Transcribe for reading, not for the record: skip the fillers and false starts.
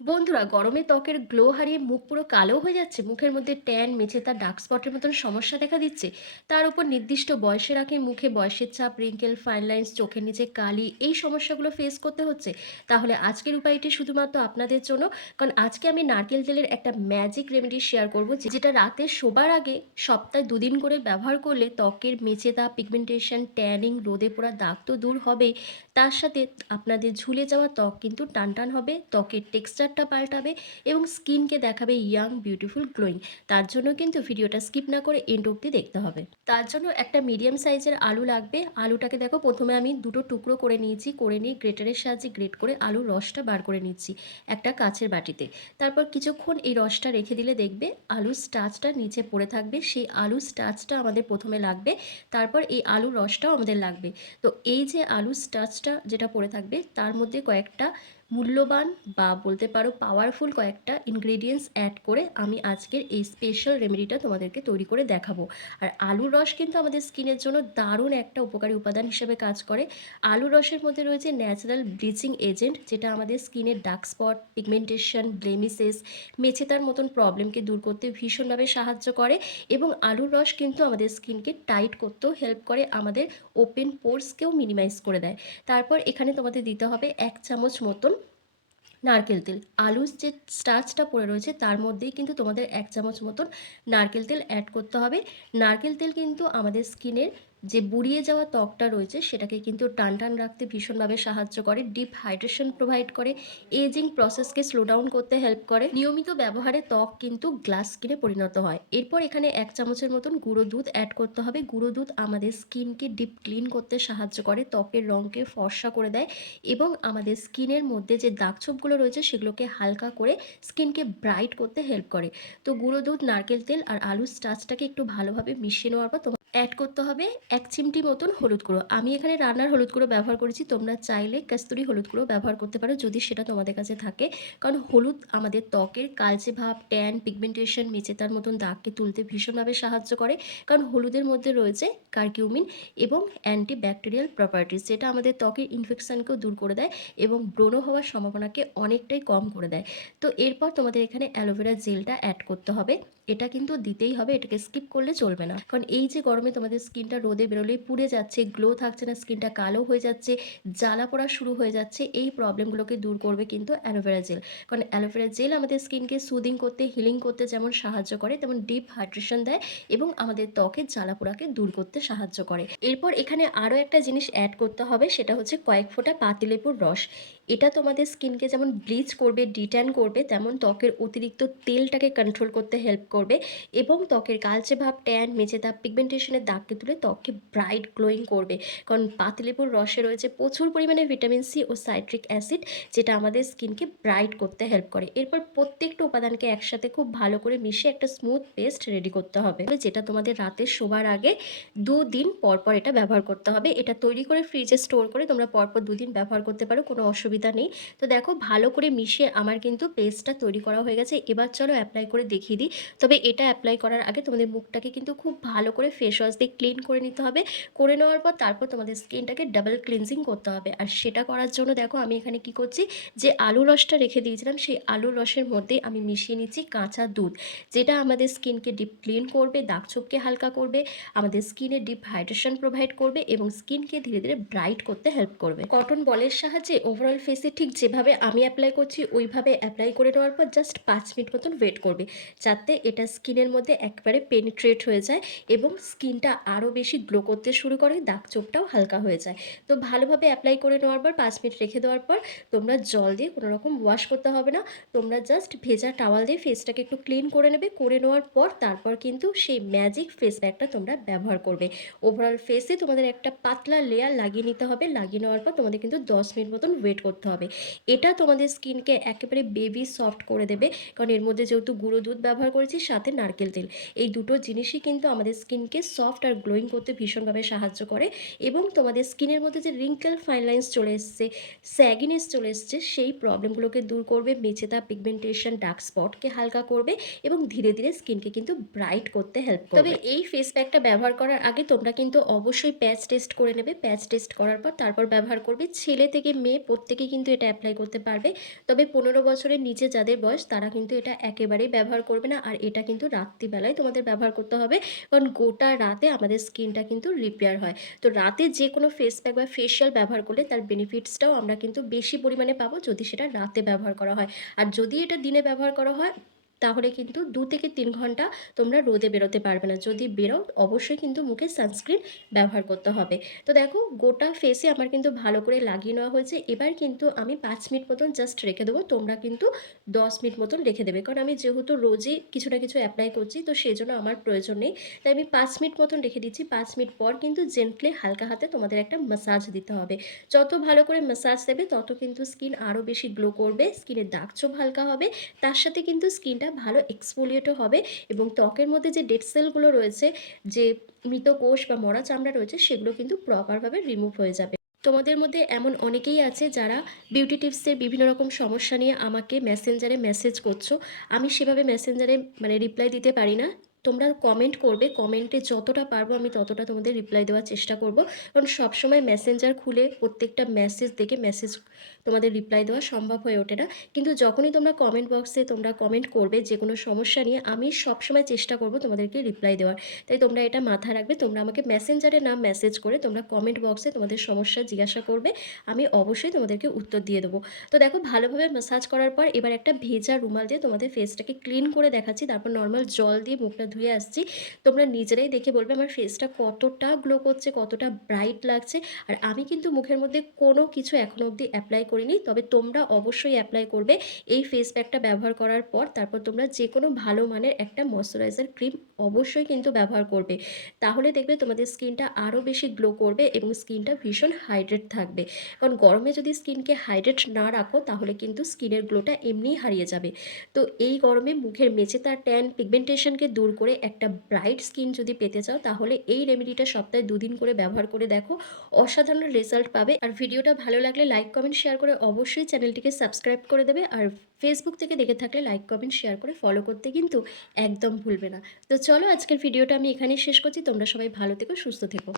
বন্ধুরা, গরমে ত্বকের গ্লো হারিয়ে মুখ পুরো কালো হয়ে যাচ্ছে, মুখের মধ্যে ট্যান, মেচেতা, ডার্ক স্পটের মতন সমস্যা দেখা দিচ্ছে। তার উপর নির্দিষ্ট বয়সের আগে মুখে বয়সের ছাপ, রিঙ্কেল, ফাইন লাইন্স, চোখের নিচে কালি, এই সমস্যাগুলো ফেস করতে হচ্ছে। তাহলে আজকের উপায়টি শুধুমাত্র আপনাদের জন্য। কারণ আজকে আমি নারকেল তেলের একটা ম্যাজিক রেমেডি শেয়ার করব, যেটা রাতে শোবার আগে সপ্তাহে 2 দিন করে ব্যবহার করলে ত্বকের মেচেতা, পিগমেন্টেশন, ট্যানিং, রোদে পোড়া দাগ তো দূর হবেই, তার সাথে আপনাদের ঝুলে যাওয়া ত্বক কিন্তু টানটান হবে, ত্বকের টেক্সচারটা পাল্টাবে এবং স্কিনকে দেখাবে ইয়াং, বিউটিফুল, গ্লোয়িং। তার জন্য কিন্তু ভিডিওটা স্কিপ না করে এন্ড অবধি দেখতে হবে। তার জন্য একটা মিডিয়াম সাইজের আলু লাগবে। আলুটাকে দেখো, প্রথমে আমি দুটো টুকরো করে নিয়েছি, করে নিয়ে গ্রেটারের সাহায্যে গ্রেট করে আলুর রসটা বার করে নিচ্ছি একটা কাচের বাটিতে। তারপর কিছুক্ষণ এই রসটা রেখে দিলে দেখবে আলুর স্টার্চটা নিচে পড়ে থাকবে। সেই আলুর স্টার্চটা আমাদের প্রথমে লাগবে, তারপর এই আলুর রসটাও আমাদের লাগবে। তো এই যে আলুর স্টার্চটা যেটা পড়ে থাকবে, তার মধ্যে কয়েকটা মূল্যবান বা বলতে পারো পাওয়ারফুল কয়েকটা ইনগ্রেডিয়েন্টস অ্যাড করে আমি আজকের এই স্পেশাল রেমেডিটা তোমাদেরকে তৈরি করে দেখাবো। আর আলুর রস কিন্তু আমাদের স্কিনের জন্য দারুণ একটা উপকারী উপাদান হিসেবে কাজ করে। আলুর রসের মধ্যে রয়েছে ন্যাচারাল ব্লিচিং এজেন্ট, যেটা আমাদের স্কিনের ডার্ক স্পট, পিগমেন্টেশন, ব্লেমিসেস, মেছেতার মতন প্রবলেমকে দূর করতে ভীষণভাবে সাহায্য করে। এবং আলুর রস কিন্তু আমাদের স্কিনকে টাইট করতেও হেল্প করে, আমাদের ওপেন পোর্সকেও মিনিমাইজ করে দেয়। তারপর এখানে তোমাদের দিতে হবে 1 চামচ মতন নারকেল তেল। আলুর যে স্টার্চটা পড়ে রয়েছে তার মধ্যেই কিন্তু তোমাদের 1 চামচ মতন নারকেল তেল অ্যাড করতে হবে। নারকেল তেল কিন্তু আমাদের স্কিনের যে বুড়িয়ে যাওয়া ত্বকটা রয়েছে সেটাকে কিন্তু টান টান রাখতে ভীষণভাবে সাহায্য করে, ডিপ হাইড্রেশন প্রোভাইড করে, এজিং প্রসেসকে স্লো ডাউন করতে হেল্প করে। নিয়মিত ব্যবহারে ত্বক কিন্তু গ্লাস স্কিনে পরিণত হয়। এরপর এখানে 1 চামচের মতন গুঁড়ো দুধ অ্যাড করতে হবে। গুঁড়ো দুধ আমাদের স্কিনকে ডিপ ক্লিন করতে সাহায্য করে, ত্বকের রঙকে ফর্সা করে দেয় এবং আমাদের স্কিনের মধ্যে যে দাগছোপগুলো রয়েছে সেগুলোকে হালকা করে স্কিনকে ব্রাইট করতে হেল্প করে। তো গুঁড়ো দুধ, নারকেল তেল আর আলুর স্টার্চটাকে একটু ভালোভাবে মিশিয়ে নেওয়ার পর অ্যাড করতে হবে 1 চিমটি মতন হলুদ গুঁড়ো। আমি এখানে রান্নার হলুদ গুঁড়ো ব্যবহার করেছি, তোমরা চাইলে কাস্তুরি হলুদ গুঁড়ো ব্যবহার করতে পারো যদি সেটা তোমাদের কাছে থাকে। কারণ হলুদ আমাদের ত্বকের কালচে ভাব, ট্যান, পিগমেন্টেশন, মেচেতার মতন দাগকে তুলতে ভীষণভাবে সাহায্য করে। কারণ হলুদের মধ্যে রয়েছে কারকিউমিন এবং অ্যান্টিব্যাকটেরিয়াল প্রপার্টিস, যেটা আমাদের ত্বকের ইনফেকশানকেও দূর করে দেয় এবং ব্রণ হওয়ার সম্ভাবনাকে অনেকটাই কম করে দেয়। তো এরপর তোমাদের এখানে অ্যালোভেরা জেলটা অ্যাড করতে হবে। এটা কিন্তু দিতেই হবে, এটাকে স্কিপ করলে চলবে না। কারণ এই যে গরমে তোমাদের স্কিনটা রোদে বেরোলেই পুড়ে যাচ্ছে, গ্লো থাকছে না, স্কিনটা কালো হয়ে যাচ্ছে, জ্বালা পোড়া শুরু হয়ে যাচ্ছে, এই প্রবলেমগুলোকে দূর করবে কিন্তু অ্যালোভেরা জেল। কারণ অ্যালোভেরা জেল আমাদের স্কিনকে সুদিং করতে, হিলিং করতে যেমন সাহায্য করে, তেমন ডিপ হাইড্রেশন দেয় এবং আমাদের ত্বকের জ্বালা পোড়াকে দূর করতে সাহায্য করে। এরপর এখানে আরও একটা জিনিস অ্যাড করতে হবে, সেটা হচ্ছে কয়েক ফোঁটা পাতিলেবুর রস। এটা তোমাদের স্কিনকে যেমন ব্লিচ করবে, ডিট্যান করবে, তেমন ত্বকের অতিরিক্ত তেলটাকে কন্ট্রোল করতে হেল্প করবে এবং ত্বকের কালচে ভাব, ট্যান, মেচে দাগ, পিগমেন্টেশনের দাগকে তুলে ত্বককে ব্রাইট গ্লোয়িং করবে। কারণ পাতিলেবুর রসে রয়েছে প্রচুর পরিমাণে ভিটামিন সি ও সাইট্রিক অ্যাসিড, যেটা আমাদের স্কিনকে ব্রাইট করতে হেল্প করে। এরপর প্রত্যেকটা উপাদানকে একসাথে খুব ভালো করে মিশিয়ে একটা স্মুথ পেস্ট রেডি করতে হবে, যেটা তোমাদের রাতে শোবার আগে 2 দিন পর পর এটা ব্যবহার করতে হবে। এটা তৈরি করে ফ্রিজে স্টোর করে তোমরা পরপর 2 দিন ব্যবহার করতে পারো, কোনো অসুবিধা নেই। তো দেখো, ভালো করে মিশিয়ে আমার কিন্তু পেস্টটা তৈরি করা হয়ে গেছে। এবার চলো অ্যাপ্লাই করে দেখিয়ে দিই। তবে এটা অ্যাপ্লাই করার আগে তোমাদের মুখটাকে কিন্তু খুব ভালো করে ফেস ওয়াশ দিয়ে ক্লিন করে নিতে হবে। করে নেওয়ার পর তারপর তোমাদের স্কিনটাকে ডাবল ক্লিনজিং করতে হবে। আর সেটা করার জন্য দেখো আমি এখানে কি করছি, যে আলু রসটা রেখে দিয়েছিলাম সেই আলুর রসের মধ্যে আমি মিশিয়ে নিচ্ছি কাঁচা দুধ, যেটা আমাদের স্কিনকে ডিপ ক্লিন করবে, দাগছোপকে হালকা করবে, আমাদের স্কিনে ডিপ হাইড্রেশন প্রোভাইড করবে এবং স্কিনকে ধীরে ধীরে ব্রাইট করতে হেল্প করবে। কটন বলের সাহায্যে ওভারঅল ফেসে ঠিক যেভাবে আমি অ্যাপ্লাই করছি ওইভাবে অ্যাপ্লাই করে নেওয়ার পর জাস্ট 5 মিনিট মতন ওয়েট করবে, যাতে এটা স্কিনের মধ্যে একবারে পেনিট্রেট হয়ে যায় এবং স্কিনটা আরও বেশি গ্লো করতে শুরু করে, দাগছোপটাও হালকা হয়ে যায়। তো ভালোভাবে অ্যাপ্লাই করে নেওয়ার পর 5 মিনিট রেখে দেওয়ার পর তোমরা জল দিয়ে কোনো রকম ওয়াশ করতে হবে না, তোমরা জাস্ট ভেজা টাওয়াল দিয়ে ফেসটাকে একটু ক্লিন করে নেবে। করে নেওয়ার পর তারপর কিন্তু সেই ম্যাজিক ফেস প্যাকটা তোমরা ব্যবহার করবে। ওভারঅল ফেসে তোমাদের একটা পাতলা লেয়ার লাগিয়ে নিতে হবে। লাগিয়ে নেওয়ার পর তোমাদের কিন্তু 10 মিনিট মতন ওয়েট করতে হবে। এটা তোমাদের স্কিনকে একেবারে বেবি সফট করে দেবে। কারণ এর মধ্যে যেহেতু গুঁড়ো দুধ ব্যবহার করেছি, সাথে নারকেল তেল, এই দুটো জিনিসই কিন্তু আমাদের স্কিনকে সফট আর গ্লোয়িং করতে ভীষণভাবে সাহায্য করে। এবং তোমাদের স্কিনের মধ্যে যে রিঙ্কেল, ফাইন লাইন্স চলে এসছে, স্যাগিনেস চলে এসছে, সেই প্রবলেমগুলোকে দূর করবে, মেচেদা, পিগমেন্টেশন, ডার্ক স্পটকে হালকা করবে এবং ধীরে ধীরে স্কিনকে কিন্তু ব্রাইট করতে হেল্প করবে। তবে এই ফেস প্যাকটা ব্যবহার করার আগে তোমরা কিন্তু অবশ্যই প্যাচ টেস্ট করে নেবে। প্যাচ টেস্ট করার পর তারপর ব্যবহার করবে। ছেলে থেকে মেয়ে প্রত্যেকেই অনেকেই কিন্তু এটা অ্যাপ্লাই করতে পারবে। তবে 15 বছরের নিচে যাদের বয়স তারা কিন্তু এটা একেবারেই ব্যবহার করবে না। আর এটা কিন্তু রাত্রিবেলায় তোমাদের ব্যবহার করতে হবে। কারণ গোটা রাতে আমাদের স্কিনটা কিন্তু রিপেয়ার হয়। তো রাতে যে কোনো ফেস প্যাক বা ফেসিয়াল ব্যবহার করলে তার বেনিফিটসটাও আমরা কিন্তু বেশি পরিমাণে পাবো যদি সেটা রাতে ব্যবহার করা হয়। আর যদি এটা দিনে ব্যবহার করা হয় তাহলে কিন্তু 2 থেকে 3 ঘন্টা তোমরা রোদে বেরোতে পারবে না। যদি বেরোও অবশ্যই কিন্তু মুখে সানস্ক্রিন ব্যবহার করতে হবে। তো দেখো গোটা ফেসে আমার কিন্তু ভালো করে লাগিয়ে নেওয়া হয়েছে। এবার কিন্তু আমি 5 মিনিট মতন জাস্ট রেখে দেবো। তোমরা কিন্তু 10 মিনিট মতন রেখে দেবে। কারণ আমি যেহেতু রোজই কিছু না কিছু অ্যাপ্লাই করছি তো সেজন্য আমার প্রয়োজন নেই। তাই আমি 5 মিনিট মতন রেখে দিচ্ছি। 5 মিনিট পর কিন্তু জেন্টলি হালকা হাতে তোমাদের একটা ম্যাসাজ দিতে হবে। যত ভালো করে ম্যাসাজ দেবে তত কিন্তু স্কিন আরও বেশি গ্লো করবে, স্কিনের দাগ ছোপ হালকা হবে। তার সাথে কিন্তু স্কিনটা ভালো এক্সফোলিয়েটও হবে এবং ত্বকের মধ্যে যে ডেড সেলগুলো রয়েছে, যে মৃত কোষ বা মরা চামড়া রয়েছে সেগুলো কিন্তু প্রপারভাবে রিমুভ হয়ে যাবে। তোমাদের মধ্যে এমন অনেকেই আছে যারা বিউটি টিপসের বিভিন্ন রকম সমস্যা নিয়ে আমাকে মেসেঞ্জারে মেসেজ করছো। আমি সেভাবে মেসেঞ্জারে রিপ্লাই দিতে পারি না। তোমরা কমেন্ট করবে, কমেন্টে যতটা পারবো আমি ততটা তোমাদের রিপ্লাই দেওয়ার চেষ্টা করব। কারণ সবসময় মেসেঞ্জার খুলে প্রত্যেকটা মেসেজ দেখে মেসেজ তোমাদের রিপ্লাই দেওয়া সম্ভব হয়ে ওঠে না। কিন্তু যখনই তোমরা কমেন্ট বক্সে তোমরা কমেন্ট করবে যে কোনো সমস্যা নিয়ে, আমি সবসময় চেষ্টা করব তোমাদেরকে রিপ্লাই দেওয়ার। তাই তোমরা এটা মাথায় রাখবে, তোমরা আমাকে মেসেঞ্জারে না মেসেজ করে তোমরা কমেন্ট বক্সে তোমাদের সমস্যা জিজ্ঞাসা করবে, আমি অবশ্যই তোমাদেরকে উত্তর দিয়ে দেবো। তো দেখো ভালোভাবে ম্যাসাজ করার পর এবার একটা ভেজা রুমাল দিয়ে তোমাদের ফেসটাকে ক্লিন করে দেখাচ্ছি, তারপর নর্মাল জল দিয়ে মুখটা ধুয়ে আসছি। তোমরা নিজেরাই দেখে বলবে আমার ফেসটা কতটা গ্লো করছে, কতটা ব্রাইট লাগছে। আর আমি কিন্তু মুখের মধ্যে কোনো কিছু এখনও অবধি অ্যাপ্লাই করিনি, তবে তোমরা অবশ্যই অ্যাপ্লাই করবে এই ফেস প্যাকটা ব্যবহার করার পর। তারপর তোমরা যে কোনো ভালো মানের একটা ময়শ্চারাইজার ক্রিম অবশ্যই কিন্তু ব্যবহার করবে। তাহলে দেখবে তোমাদের স্কিনটা আরও বেশি গ্লো করবে এবং স্কিনটা ভীষণ হাইড্রেট থাকবে। কারণ গরমে যদি স্কিনকে হাইড্রেট না রাখো তাহলে কিন্তু স্কিনের গ্লোটা এমনিই হারিয়ে যাবে। তো এই গরমে মুখের মেচেতা, ট্যান, পিগমেন্টেশনকে দূর করে একটা ব্রাইট স্কিন যদি পেতে চাও তাহলে এই রেমেডিটা সপ্তাহে 2 দিন করে ব্যবহার করে দেখো, অসাধারণ রেজাল্ট পাবে। আর ভিডিওটা ভালো লাগলে লাইক, কমেন্ট, শেয়ার করে অবশ্যই চ্যানেলটিকে সাবস্ক্রাইব করে দেবে। আর ফেসবুক থেকে দেখে থাকলে লাইক, কমেন্ট, শেয়ার করে ফলো করতে কিন্তু একদম ভুলবে না। তো চলো আজকের ভিডিওটা আমি এখানেই শেষ করছি। তোমরা সবাই ভালো থেকো, সুস্থ থেকো।